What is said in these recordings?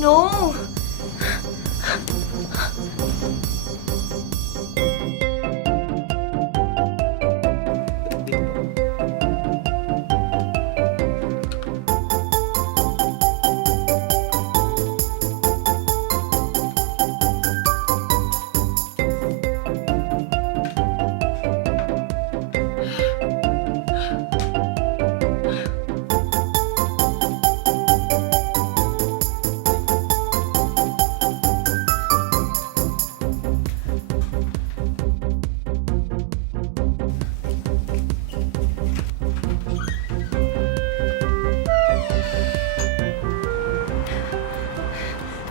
no!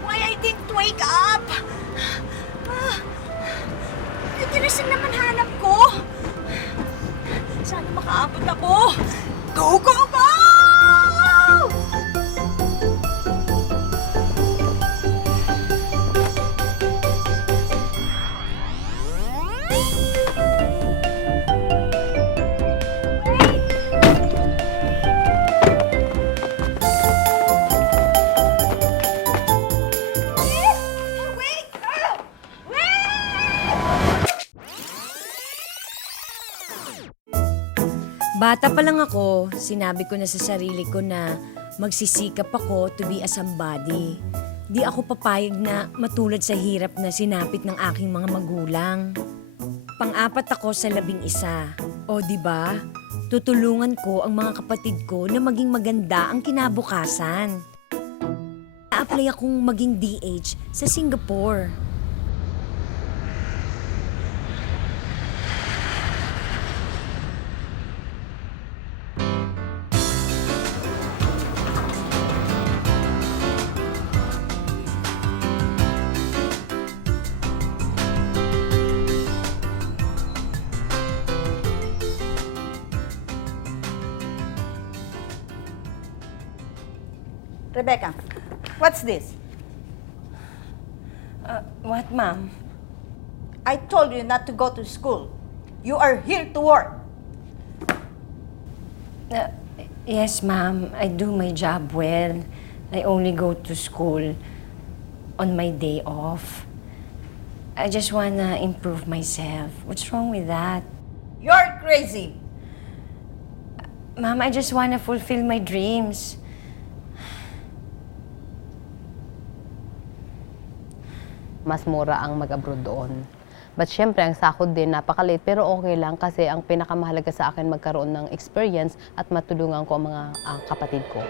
Why I didn't wake up? Interesting naman hanap ko. Sana makaabot ako. Go, go, go! Wait! Bata pa lang ako, sinabi ko na sa sarili ko na magsisikap ako to be a somebody. Di ako papayag na matulad sa hirap na sinapit ng aking mga magulang. Pang-apat ako sa 11. O di ba? Tutulungan ko ang mga kapatid ko na maging maganda ang kinabukasan. Na-apply akong maging DH sa Singapore. Rebecca, what's this? What, ma'am? I told you not to go to school. You are here to work. Yes, ma'am. I do my job well. I only go to school on my day off. I just wanna improve myself. What's wrong with that? You're crazy. Ma'am, I just wanna fulfill my dreams. Mas mura ang mag-abroad doon. But syempre, ang sahod din napakaliit, pero okay lang kasi ang pinakamahalaga sa akin magkaroon ng experience at matulungan ko ang mga kapatid ko.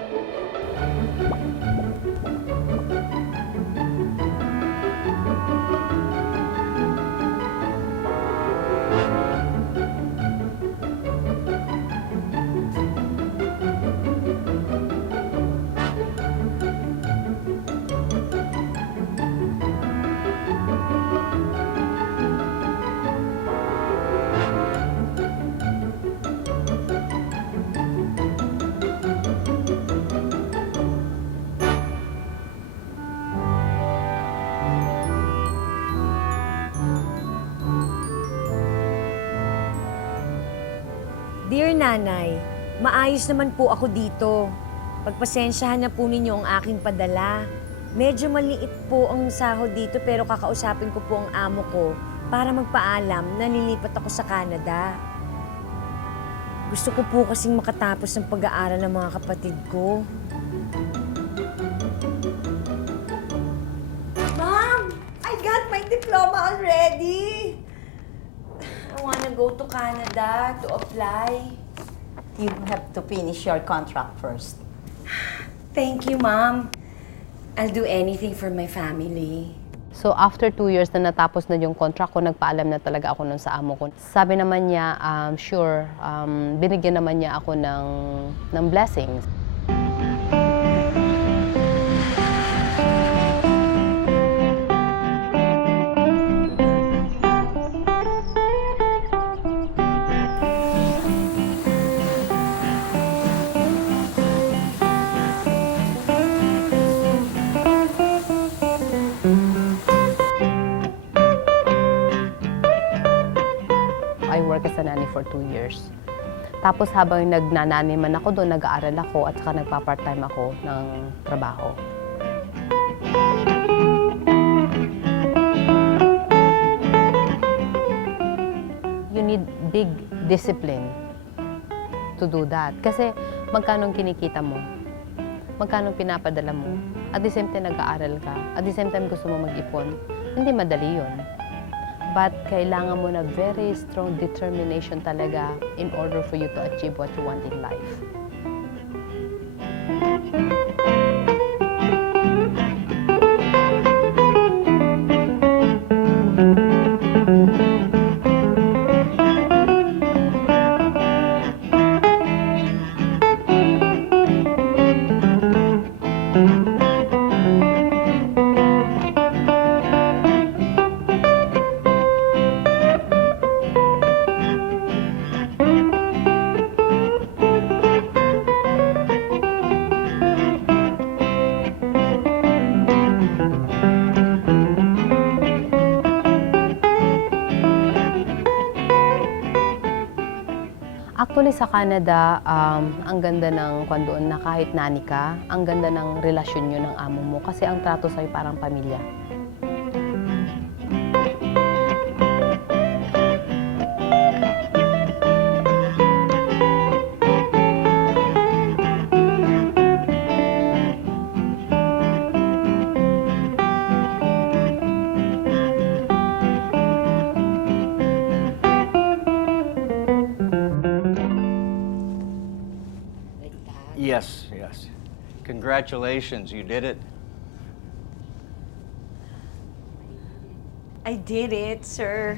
Dear Nanay, maayos naman po ako dito. Pagpasensyahan na po ninyo ang aking padala. Medyo maliit po ang sahod dito pero kakausapin ko po ang amo ko para magpaalam na lilipat ako sa Canada. Gusto ko po kasing makatapos ng pag-aaral ng mga kapatid ko. Mom, I got my diploma already. I wanna go to Canada to apply. You have to finish your contract first. Thank you, Mom. I'll do anything for my family. So after 2 years na natapos na yung contract ko, nagpaalam na talaga ako nun sa amo ko. Sabi naman niya, sure, binigyan naman niya ako ng blessings. I work as a nanny for 2 years. Tapos habang nagnananiman ako doon, nag-aaral ako at saka nagpa-part-time ako ng trabaho. big discipline to do that. Kasi magkano kinikita mo? Magkano pinapadala mo? At the same time, nag-aaral ka. At the same time, gusto mo mag-ipon. Hindi madali yun. But kailangan mo na very strong determination talaga in order for you to achieve what you want in life. Actually, sa Canada, ang ganda ng kwan doon na kahit nani ka, ang ganda ng relasyon nyo ng amo mo kasi ang trato sa'yo parang pamilya. Yes, yes. Congratulations, you did it. I did it, sir.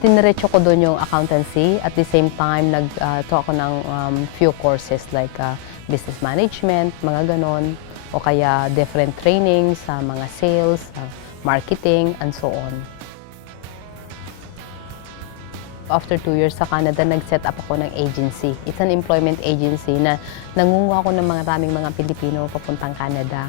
Tiniretso ko doon yung accountancy. At the same time, nag-to ako ng few courses like business management, mga ganon. O kaya different trainings sa mga sales, marketing, and so on. After 2 years sa Canada, nag-set up ako ng agency. It's an employment agency na nangunguha ko ng maraming mga Pilipino papuntang Canada.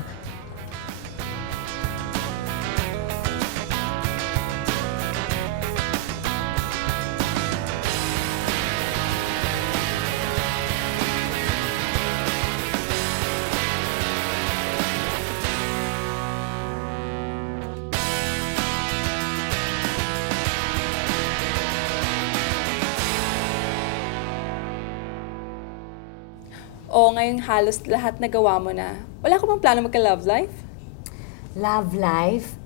O ngayong halos lahat nagawa mo na, wala ka bang plano magka-love life? Love life?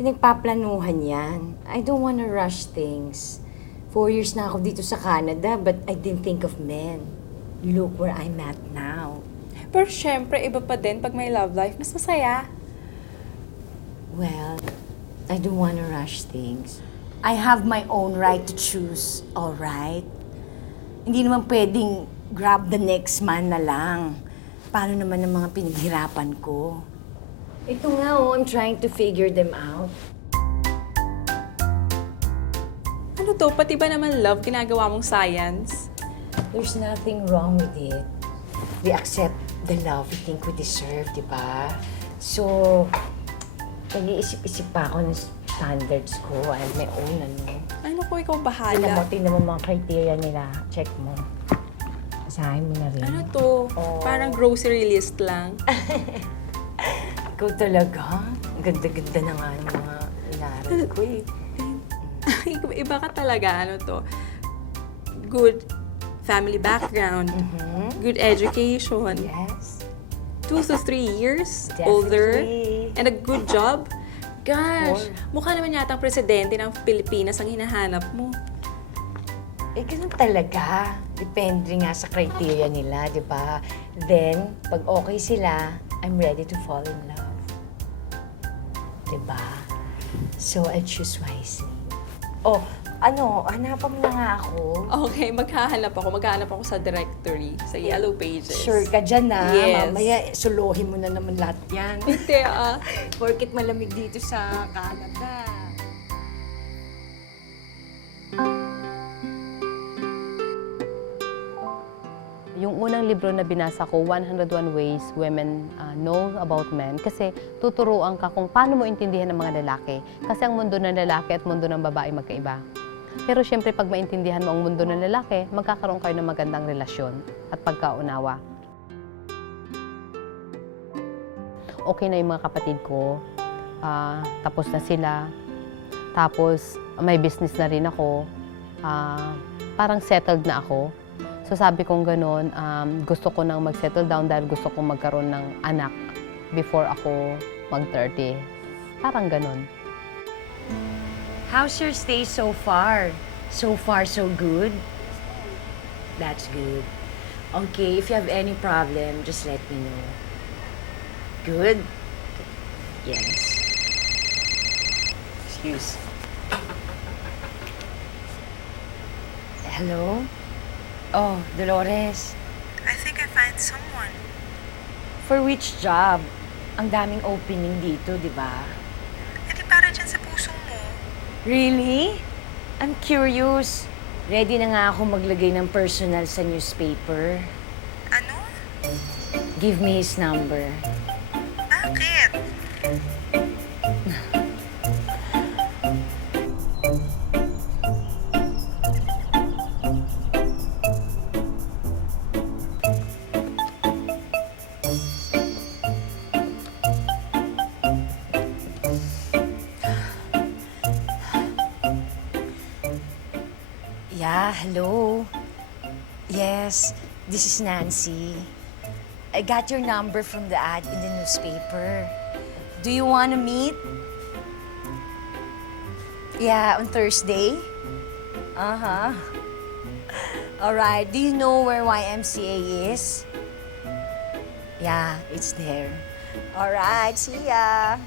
Pinagpaplanuhan yan. I don't wanna rush things. 4 years na ako dito sa Canada, but I didn't think of men. Look where I'm at now. Pero syempre, iba pa din pag may love life, mas masaya. Well, I don't wanna rush things. I have my own right to choose, all right? Hindi naman pwedeng grab the next man na lang. Paano naman ang mga pinaghirapan ko? Ito nga, I'm trying to figure them out. Ano to? Pati ba naman love ginagawa mong science? There's nothing wrong with it. We accept the love we think we deserve, di ba? So, nag-iisip-isip pa ako ng standards ko. I have my own, Ano ko, ikaw Tingnan mo bahala. mga criteria nila. Check mo. Asahin mo na rin. Ano to? Parang grocery list lang. Ikaw talaga? Ang ganda-ganda na nga ng mga inaral ko eh. Iba ka talaga, ano to? Good family background, good education, Yes. 2 to 3 years older, Definitely. and a good job. Gosh, mukha naman yata ang presidente ng Pilipinas ang hinahanap mo. Eh, ganun talaga. Depende nga sa criteria nila, di ba? Then, pag okay sila, I'm ready to fall in love. Di ba? So, I choose wisely. Oh, hanapan mo na nga ako. Okay, maghahanap ako sa directory, sa Yellow Pages. Sure ka dyan, ha? Yes. Mamaya, suluhin mo na naman lahat yan. Hindi, Porket malamig dito sa Canada. Yung unang libro na binasa ko, 101 Ways Women Know About Men, kasi tuturuan ka kung paano mo intindihan ng mga lalaki. Kasi ang mundo ng lalaki at mundo ng babae magkaiba. Pero syempre, pag maintindihan mo ang mundo ng lalaki, magkakaroon kayo ng magandang relasyon at pagkaunawa. okay na yung mga kapatid ko. Tapos na sila. Tapos may business na rin ako. Parang settled na ako. So sabi kong ganun, gusto ko nang mag-settle down dahil gusto kong magkaroon ng anak before ako mag-30. Parang ganun. How's your stay so far? So far, so good? That's good. Okay, if you have any problem, just let me know. Good? Yes. Excuse. Hello? Oh, Dolores. I think I find someone. For which job? Ang daming opening dito, di ba? Eh di para dyan sa puso mo. Really? I'm curious. Ready na nga ako maglagay ng personal sa newspaper. Ano? Give me his number. Bakit? Yeah, hello. Yes, this is Nancy. I got your number from the ad in the newspaper. Do you want to meet? Yeah, on Thursday? Uh-huh. All right. Do you know where YMCA is? Yeah, it's there. All right, see ya.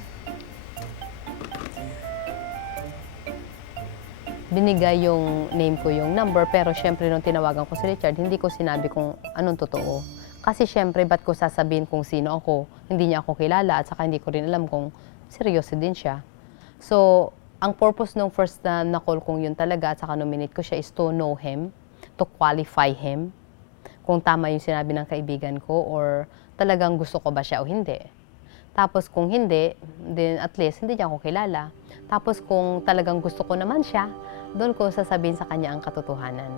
Binigay yung name ko yung number, pero syempre nung tinawagan ko si Richard, hindi ko sinabi kung anong totoo. Kasi syempre, ba't ko sasabihin kung sino ako? Hindi niya ako kilala at saka hindi ko rin alam kung seryoso din siya. So, ang purpose nung first na na-call kong yun talaga at saka nominate ko siya is to know him, to qualify him, kung tama yung sinabi ng kaibigan ko or talagang gusto ko ba siya o hindi. Tapos kung hindi, then at least hindi niya ako kilala. Tapos kung talagang gusto ko naman siya, doon ko sasabihin sa kanya ang katotohanan.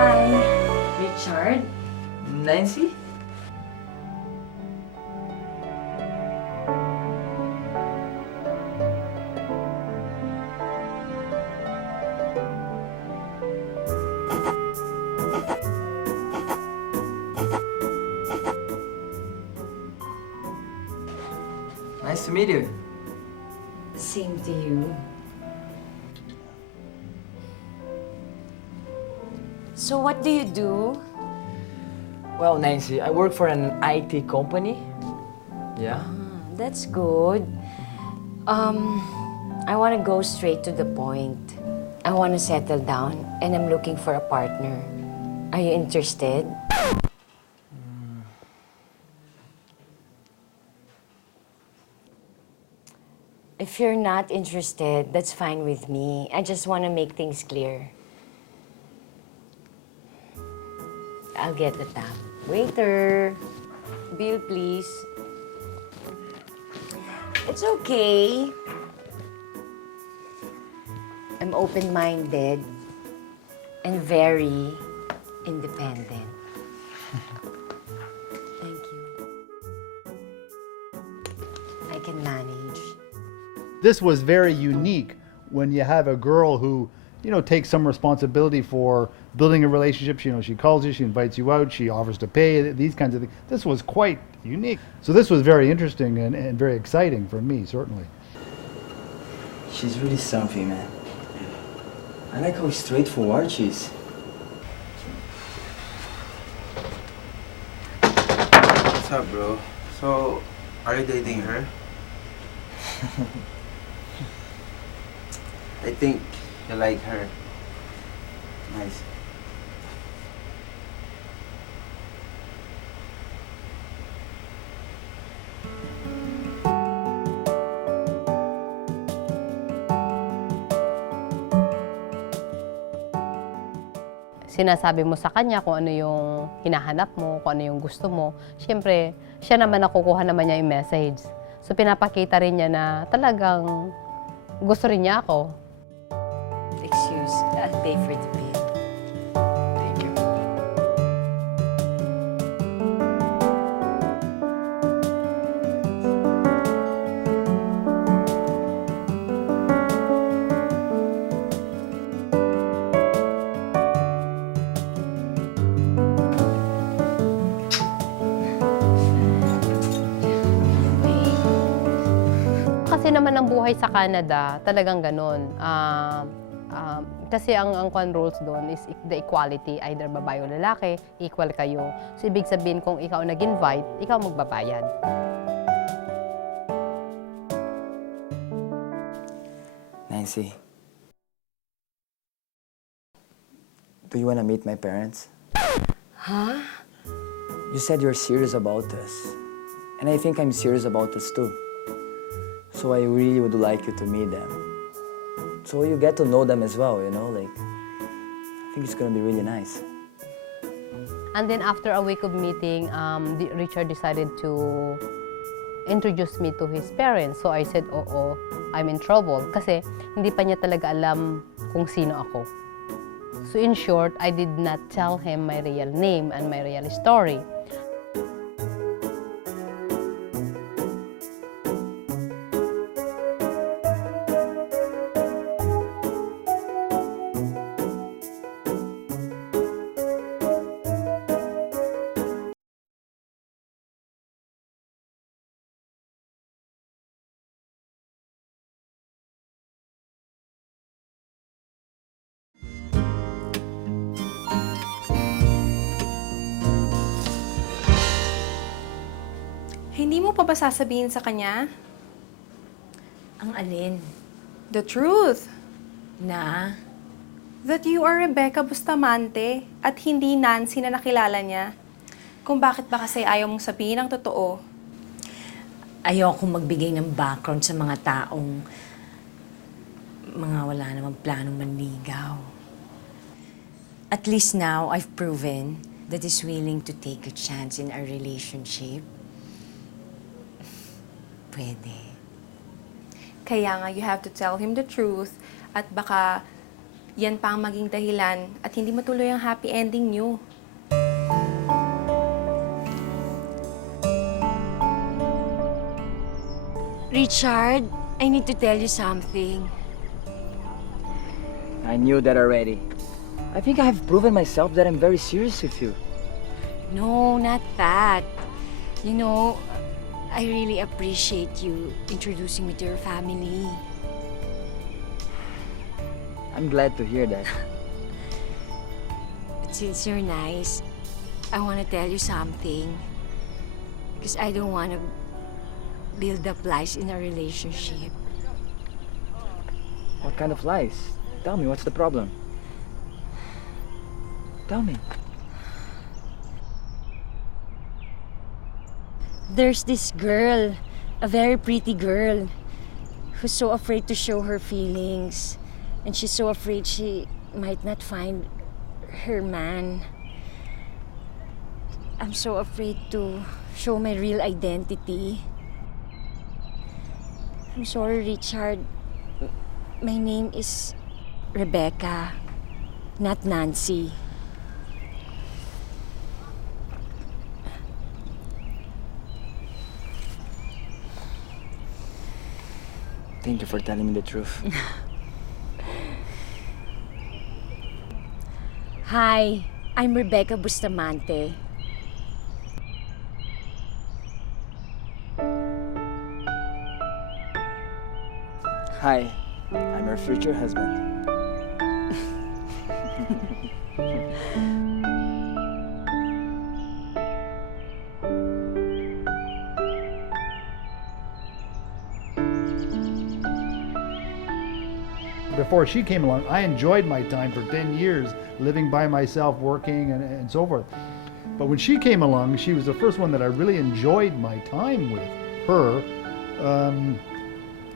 Hi, Richard. Nancy? Nice to meet you. Same to you. So what do you do? Well, Nancy, I work for an IT company. Yeah? That's good. I want to go straight to the point. I want to settle down and I'm looking for a partner. Are you interested? If you're not interested, that's fine with me. I just want to make things clear. I'll get the tab. Waiter, bill please. It's okay. I'm open-minded and very independent. can manage. This was very unique when you have a girl who, takes some responsibility for building a relationship. She calls you, she invites you out, she offers to pay, these kinds of things. This was quite unique. So this was very interesting and very exciting for me, certainly. She's really something, man. I like how straightforward she is. What's up, bro? So, are you dating her? I think you like her. Nice. Sinasabi mo sa kanya kung ano yung hinahanap mo, kung ano yung gusto mo. Siyempre, siya naman nakukuha naman niya yung message. So, pinapakita rin niya na talagang gusto rin niya ako. Excuse, I'll pay for the bill. Thank you. Kasi naman ang buhay sa Canada, talagang ganun. Kasi ang rules doon is the equality, either babae o lalaki, equal kayo. So, ibig sabihin kung ikaw nag-invite, ikaw magbabayad. Nancy, do you want to meet my parents? Huh? You said you're serious about us. And I think I'm serious about us too. So I really would like you to meet them. So you get to know them as well, I think it's gonna be really nice. And then after a week of meeting, Richard decided to introduce me to his parents. So I said, oo, I'm in trouble. Kasi hindi pa niya talaga alam kung sino ako. So in short, I did not tell him my real name and my real story. Hindi mo pa ba sasabihin sa kanya? Ang alin? The truth. Na? That you are Rebecca Bustamante at hindi Nancy na nakilala niya. Kung bakit ba kasi ayaw mong sabihin ang totoo. Ayoko magbigay ng background sa mga taong mga wala namang planong manligaw. At least now, I've proven that he's willing to take a chance in our relationship. Pwede. Kaya nga, you have to tell him the truth at baka yan pa ang maging dahilan at hindi matuloy ang happy ending niyo. Richard, I need to tell you something. I knew that already. I think I have proven myself that I'm very serious with you. No, not that. You know, I really appreciate you introducing me to your family. I'm glad to hear that. But since you're nice, I want to tell you something. Because I don't want to build up lies in our relationship. What kind of lies? Tell me, what's the problem? Tell me. There's this girl, a very pretty girl, who's so afraid to show her feelings. And she's so afraid she might not find her man. I'm so afraid to show my real identity. I'm sorry, Richard. My name is Rebecca, not Nancy. Thank you for telling me the truth. Hi, I'm Rebecca Bustamante. Hi, I'm your future husband. Before she came along, I enjoyed my time for 10 years living by myself, working, and so forth. But when she came along, she was the first one that I really enjoyed my time with her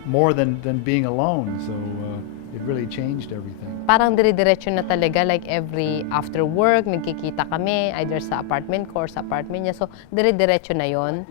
more than being alone. So it really changed everything. Parang dire-diretso na talaga, like every after work, nagkikita kami, either sa apartment ko or sa apartment niya. So dire-diretso na yon.